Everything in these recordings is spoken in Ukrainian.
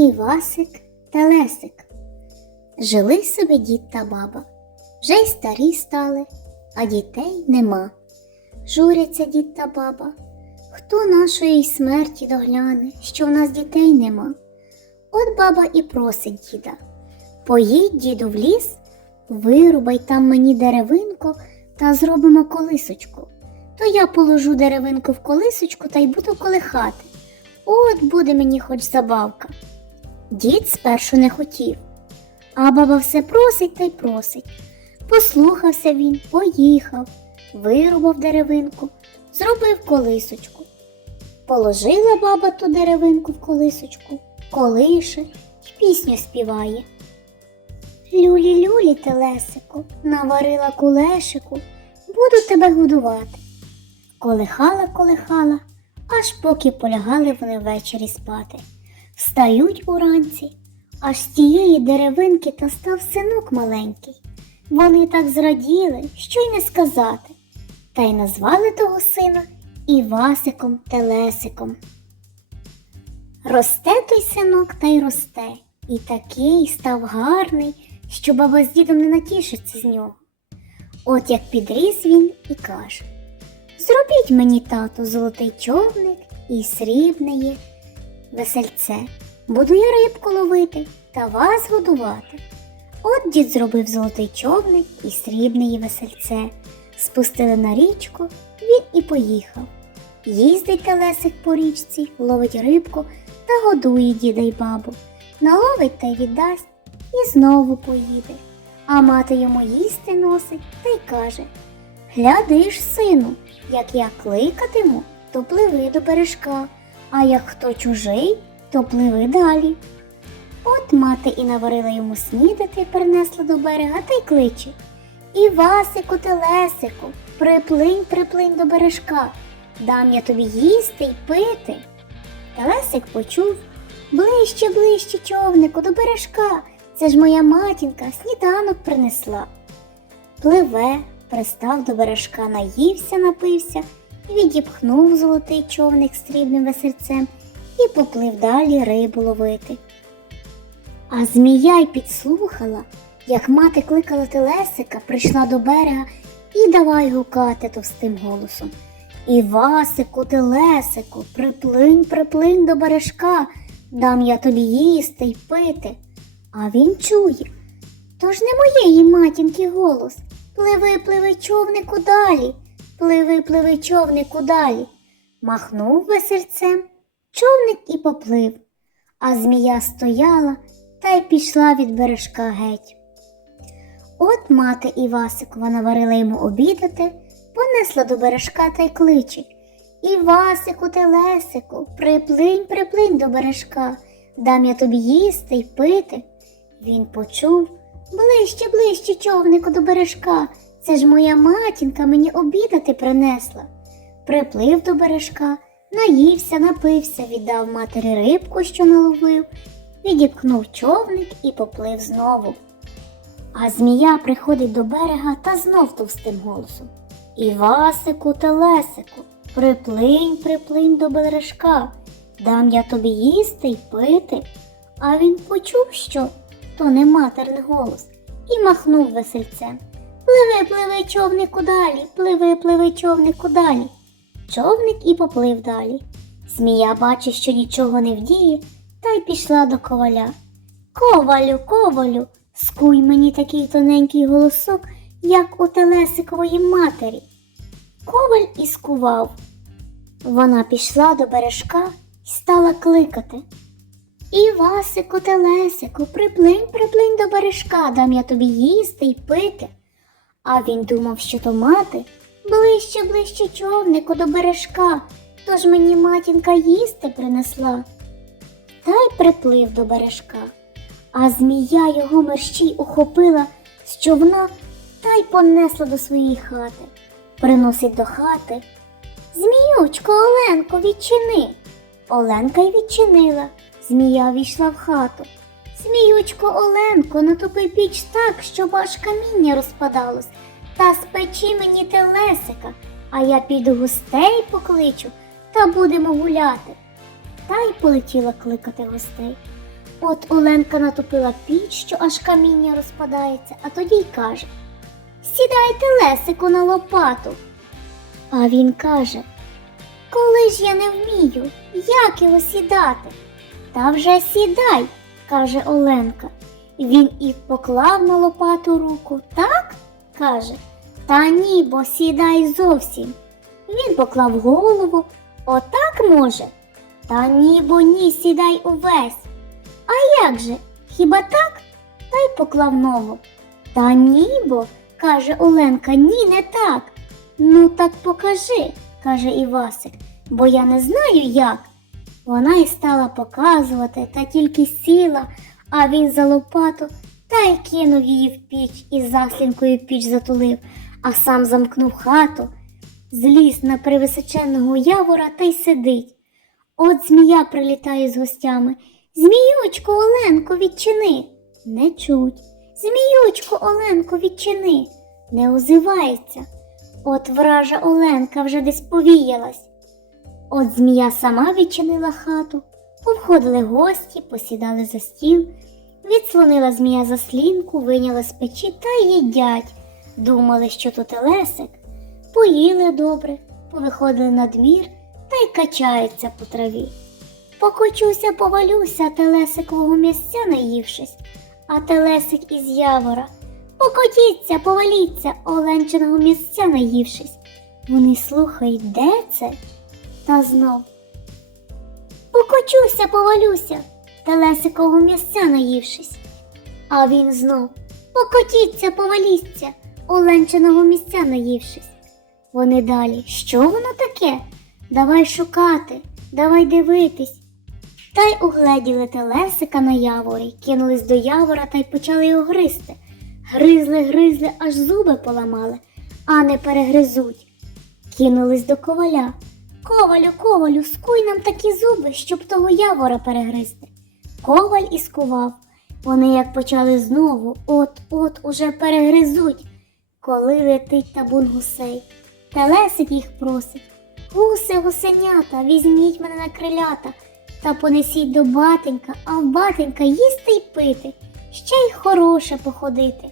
Івасик та Лесик. Жили собі дід та баба. Вже й старі стали, а дітей нема. Журяться дід та баба. Хто нашої смерті догляне, що в нас дітей нема? От баба і просить діда. Поїдь, діду, в ліс, вирубай там мені деревинку та зробимо колисочку. То я положу деревинку в колисочку та й буду колихати. От буде мені хоч забавка. Дід спершу не хотів, а баба все просить та й просить. Послухався він, поїхав, вирубав деревинку, зробив колисочку. Положила баба ту деревинку в колисочку, колише й пісню співає. Люлі люлі телесику, наварила кулешику, буду тебе годувати. Колихала, колихала, аж поки полягали вони ввечері спати. Встають уранці, аж з тієї деревинки та став синок маленький. Вони так зраділи, що й не сказати, та й назвали того сина Івасиком Телесиком. Росте той синок та й росте, і такий став гарний, що баба з дідом не натішиться з нього. От як підріс він і каже Зробіть мені, тату, золотий човник і срібне весельце. Буду я рибку ловити та вас годувати. От дід зробив золотий човник і срібне її весельце. Спустили на річку, він і поїхав. Їздить телесик по річці, ловить рибку та годує діда й бабу. Наловить та й віддасть і знову поїде. А мати йому їсти носить та й каже Гляди ж, сину, як я кликатиму, то пливи до бережка, а як хто чужий, то пливи далі. От мати і наварила йому снідати, принесла до берега та й кличе. Івасику телесику, приплинь, приплинь до бережка, дам я тобі їсти й пити. Телесик почув ближче, ближче, човнику, до бережка. Це ж моя матінка сніданок принесла. Пливе, пристав до бережка, наївся, напився, відіпхнув золотий човник срібним весерцем і поплив далі рибу ловити. А змія й підслухала, як мати кликала телесика, прийшла до берега і давай гукати товстим голосом. Івасику, телесику, приплинь, приплинь до бережка, дам я тобі їсти й пити. А він чує. То ж не моєї матінки голос. Пливи, пливи, човнику далі, пливи, пливи, човнику далі. Махнув весельцем, човник і поплив, а змія стояла та й пішла від бережка геть. От мати Івасикова наварила йому обідати, понесла до бережка та й кличе Івасику, телесику, приплинь, приплинь до бережка, дам я тобі їсти й пити. Він почув ближче, ближче, човнику до бережка. Це ж моя матінка мені обідати принесла. Приплив до бережка, наївся, напився, віддав матері рибку, що наловив, відіпхнув човник і поплив знову. А змія приходить до берега та знов товстим голосом. Івасику, телесику, приплинь, приплинь до бережка, дам я тобі їсти й пити. А він почув, що то не матерний голос, і махнув весельцем. Пливи, пливи, човнику далі, пливи, пливи, човнику далі. Човник і поплив далі. Змія бачить, що нічого не вдіє, та й пішла до коваля. Ковалю, ковалю, скуй мені такий тоненький голосок, як у телесикової матері. Коваль і скував. Вона пішла до бережка і стала кликати. Івасику, телесику, приплинь, приплинь до бережка, дам я тобі їсти й пити. А він думав, що то мати ближче, ближче човнику до бережка, тож мені матінка їсти принесла. Та й приплив до бережка, а змія його мерщій ухопила з човна та й понесла до своєї хати. Приносить до хати. Зміючко, Оленко, відчини. Оленка й відчинила. Змія війшла в хату. Зміючко Оленко, натопи піч так, щоб аж каміння розпадалось, та спечи мені телесика, а я піду гостей покличу та будемо гуляти. Та й полетіла кликати гостей. От Оленка натопила піч, що аж каміння розпадається, а тоді й каже Сідайте Лесику на лопату. А він каже Коли ж я не вмію, як його сідати? Та вже сідай, каже Оленка. Він і поклав на лопату руку, так? каже. Та ні, бо сідай зовсім. Він поклав голову, отак може. Та ні, бо ні, сідай увесь. А як же? Хіба так? Та й поклав ногу. Та ні, бо, каже Оленка, ні, не так. Ну так покажи, каже Івасик, бо я не знаю як. Вона й стала показувати, та тільки сіла, а він за лопату та й кинув її в піч і заслінкою піч затулив, а сам замкнув хату, зліз на привисоченого явора та й сидить. От змія прилітає з гостями. Зміючку, Оленко, відчини. Не чуть. Зміючку, Оленко, відчини. Не озивається. От вража Оленка вже десь повіялась. От змія сама відчинила хату, повходили гості, посідали за стіл, відслонила змія заслінку, виняла з печі та їдять. Думали, що тут Лесик. Поїли добре, повиходили на двір та й качаються по траві. Покочуся, повалюся, телесикового місця наївшись, а телесик із явора. Покотіться, поваліться, оленчиного місця наївшись. Вони слухають, де це? Та знов. Покочуся, повалюся, телесикового місця наївшись. А він знов. Покотіться, поваліться, оленчиного місця наївшись. Вони далі. Що воно таке? Давай шукати, давай дивитись. Та й угледіли телесика на яворі, кинулись до явора та й почали його гризти. Гризли, гризли, аж зуби поламали, а не перегризуть. Кинулись до коваля. Ковалю, ковалю, скуй нам такі зуби, щоб того явора перегризти. Коваль і скував. Вони як почали знову, от-от уже перегризуть. Коли летить табун гусей, телесик їх просить. Гуси, гусенята, візьміть мене на крилята та понесіть до батенька, а в батенька їсти й пити, ще й хороше походити.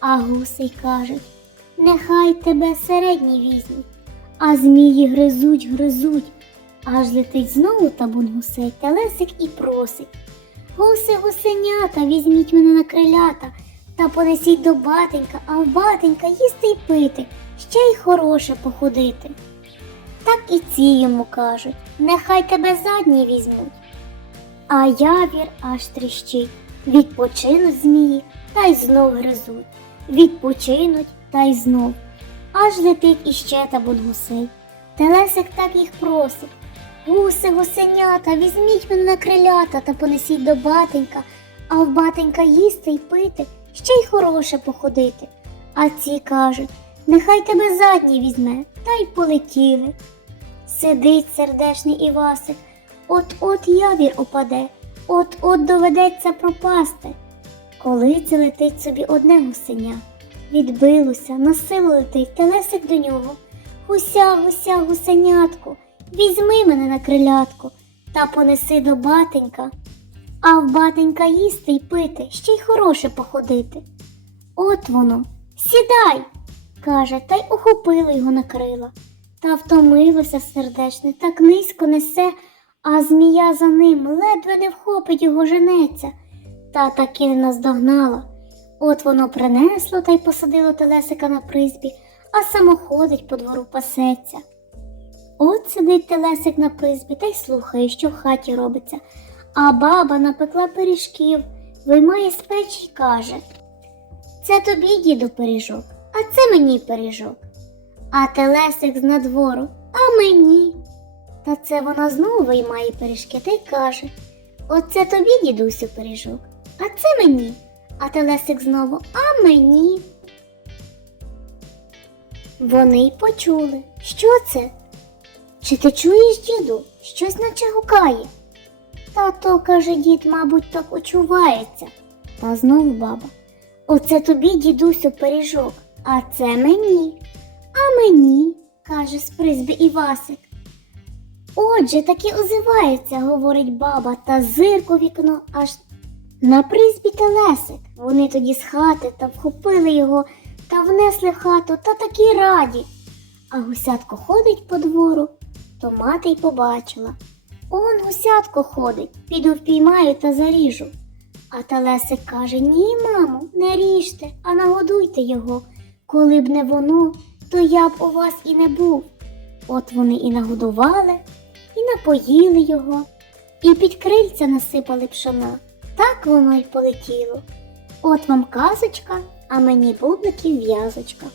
А гуси й кажуть, нехай тебе середній візьмуть, а змії гризуть, гризуть. Аж летить знову табун гусей, телесик і просить. Гуси, гусенята, візьміть мене на крилята та понесіть до батенька, а в батенька їсти й пити, ще й хороше походити. Так і ці йому кажуть, нехай тебе задні візьмуть. А явір аж тріщить, відпочинуть змії та й знов гризуть, відпочинуть та й знов. Аж летить іще табун гусей. Телесик так їх просить. Гуси, гусенята, візьміть мене на крилята та понесіть до батенька, а в батенька їсти й пити, ще й хороше походити. А ці кажуть, нехай тебе задні візьме, та й полетіли. Сидить сердешний Івасик, от-от явір упаде, от-от доведеться пропасти. Коли це летить собі одне гусеня, відбилося, на силу летить телесик до нього. Гуся, гуся, гусенятку, візьми мене на крилятку та понеси до батенька, а в батенька їсти й пити, ще й хороше походити. От воно, сідай, каже, та й ухопила його на крила. Та втомилося сердечне, так низько несе, а змія за ним ледве не вхопить його женеться. Та таки не наздогнала. От воно принесло та й посадило телесика на призбі, а само ходить по двору пасеться. От сидить телесик на призбі та й слухає, що в хаті робиться. А баба напекла пиріжків, виймає з печі й каже Це тобі, діду, пиріжок, а це мені пиріжок. А телесик з надвору, а мені. Та це вона знову виймає пиріжки та й каже Оце тобі, дідусю, пиріжок, а це мені. А телесик знову, а мені. Вони й почули. Що це? Чи ти чуєш, діду? Щось наче гукає. Та то, каже дід, мабуть, так очувається. Та знову баба. Оце тобі, дідусю, пиріжок, а це мені. А мені, каже з призби Івасик. Отже, таки озивається, говорить баба, та зирку вікно аж На призбі телесик вони тоді з хати та вхопили його та внесли в хату та такі раді. А гусятко ходить по двору, то мати й побачила. Он гусятко ходить, піду впіймаю та заріжу. А телесик каже: Ні, мамо, не ріжте, а нагодуйте його. Коли б не воно, то я б у вас і не був. От вони і нагодували, і напоїли його, і під крильця насипали пшона. Так воно й полетіло. От вам казочка, а мені бубликів в'язочка.